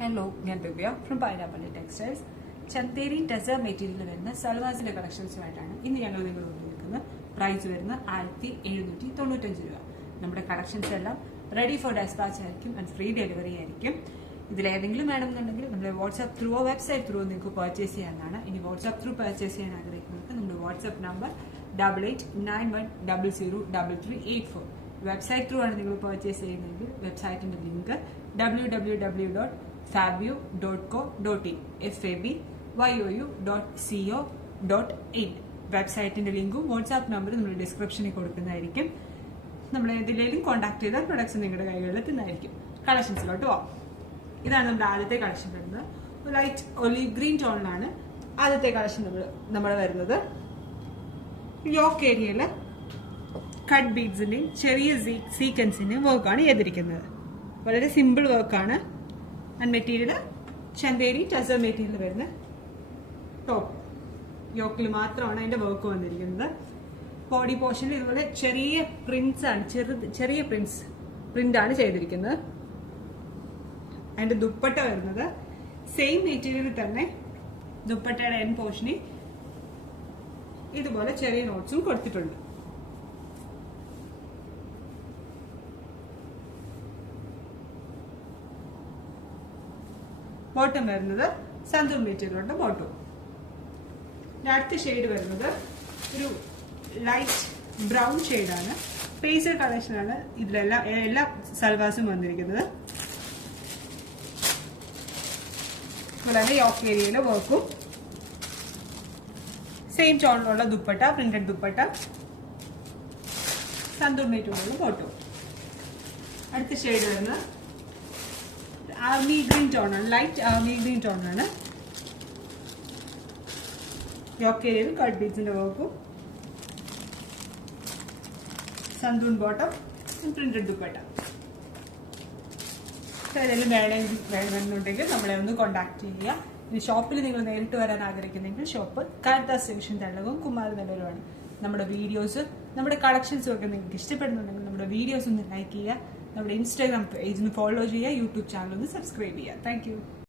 Hello, ഞാൻ Divya from pineapple textiles. Chanderi tussar material വരുന്ന സൽവാസിന്റെ കളക്ഷൻസുമായിട്ടാണ് ഇന്ന് ഞങ്ങൾ നിങ്ങളോട് നിൽക്കുന്നത്. പ്രൈസ് വരുന്ന 1795 രൂപ. നമ്മുടെ കളക്ഷൻസ് എല്ലാം റെഡി ഫോർ ഡെസ്പാച്ച് ആയിരിക്കും ആൻഡ് ഫ്രീ ഡെലിവറി ആയിരിക്കും. ഇതിലേതെങ്കിലും വേണമെന്നുണ്ടെങ്കിൽ നമ്മുടെ വാട്സ്ആപ്പ് ത്രൂവോ വെബ്സൈറ്റ് ത്രൂവോ നിങ്ങൾക്ക് പർച്ചേസ് ചെയ്യാവുന്നതാണ്. ഇനി വാട്സ്ആപ്പ് ത്രൂ പർച്ചേസ് ചെയ്യാൻ ആഗ്രഹിക്കുന്നത് നമ്മുടെ വാട്സ്ആപ്പ് നമ്പർ 8891003384. വെബ്സൈറ്റ് ത്രൂ ആണ് നിങ്ങൾ പർച്ചേസ് ചെയ്യുന്നതെങ്കിൽ വെബ്സൈറ്റിന്റെ ലിങ്ക് www.fabio.co.in fabyo.co.in. വെബ്സൈറ്റിന്റെ ലിങ്കും വാട്സ്ആപ്പ് നമ്പറും നമ്മൾ ഡിസ്ക്രിപ്ഷനിൽ കൊടുക്കുന്നതായിരിക്കും. നമ്മൾ ഏതിലേലും കോൺടാക്ട് ചെയ്താൽ പ്രൊഡക്ട്സ് നിങ്ങളുടെ കൈകളിൽ എത്തുന്നതായിരിക്കും. കളക്ഷൻസിലോട്ട് പോവാം. ഇതാണ് നമ്മുടെ ആദ്യത്തെ കളക്ഷൻ വരുന്നത്. ലൈറ്റ് ഒലിവ് ഗ്രീൻ ടോണിലാണ് ആദ്യത്തെ കളക്ഷൻ നമ്മൾ വരുന്നത്. യോക്ക് ഏരിയയില് കട്ട് ബീഡ്സിന്റെയും ചെറിയ സീക്വൻസിന്റെയും വർക്കാണ് ചെയ്തിരിക്കുന്നത്. വളരെ സിമ്പിൾ വർക്കാണ്. And material Chanderi tussar material വരുന്ന ടോപ്പ് യോക്കിൽ മാത്രമാണ് അതിന്റെ വർക്ക് വന്നിരിക്കുന്നത്. ബോഡി പോർഷനിൽ ഇതുപോലെ ചെറിയ പ്രിന്റ്സ് ആണ്, ചെറിയ പ്രിന്റ് ആണ് ചെയ്തിരിക്കുന്നത്. അതിന്റെ ദുപ്പട്ട വരുന്നത് സെയിം മെറ്റീരിയലിൽ തന്നെ ദുപ്പട്ടയുടെ എൻ പോർഷനിൽ ഇതുപോലെ ചെറിയ നോട്ട്സും കൊടുത്തിട്ടുണ്ട്. ബോട്ടം വരുന്നത് സന്തൂർ മെറ്റീരിയലുണ്ട് ബോട്ടം. അടുത്ത ഷെയ്ഡ് വരുന്നത് ഒരു ലൈറ്റ് ബ്രൗൺ ഷെയ്ഡാണ്. പേസർ കളക്ഷനാണ് ഇതിലെല്ലാം എല്ലാ സൽവാസും വന്നിരിക്കുന്നത്. അതുപോലെ യോക്ക് ഏരിയയിലെ വർക്കും സെയിം ടോണിലുള്ള ദുപ്പട്ട, പ്രിന്റഡ് ദുപ്പട്ട, സന്തൂർ മെറ്റീരിയലുള്ള ബോട്ടം. അടുത്ത ഷെയ്ഡ് വരുന്നത് ആർമി ഗ്രീൻ ടോണാണ്, ലൈറ്റ് ആർമി ഗ്രീൻ ടോണാണ്. യോക്ക് ഏരിയയിൽ കട്ട് ബീഡ്സിന്റെ വർക്കും സന്തൂൺ ബോട്ടം, പ്രിന്റഡ് ദുപ്പട്ട. ഏതെങ്കിലും വേണമെന്നുണ്ടെങ്കിൽ നമ്മളെ ഒന്ന് കോൺടാക്ട് ചെയ്യുക. ഇനി ഷോപ്പിൽ നിങ്ങൾ നേരിട്ട് വരാൻ ആഗ്രഹിക്കുന്നെങ്കിൽ ഷോപ്പ് കാരിത്താസ് ജംഗ്ഷൻ തള്ളകവും കുമാരനല്ലൂരുമാണ്. നമ്മുടെ വീഡിയോസ്, നമ്മുടെ കളക്ഷൻസും ഒക്കെ നിങ്ങൾക്ക് ഇഷ്ടപ്പെടുന്നുണ്ടെങ്കിൽ നമ്മുടെ വീഡിയോസ് ഒന്ന് ലൈക്ക് ചെയ്യുക, നമ്മുടെ ഇൻസ്റ്റാഗ്രാം പേജ് ഒന്ന് ഫോളോ ചെയ്യുക, യൂട്യൂബ് ചാനൽ ഒന്ന് സബ്സ്ക്രൈബ് ചെയ്യുക. താങ്ക്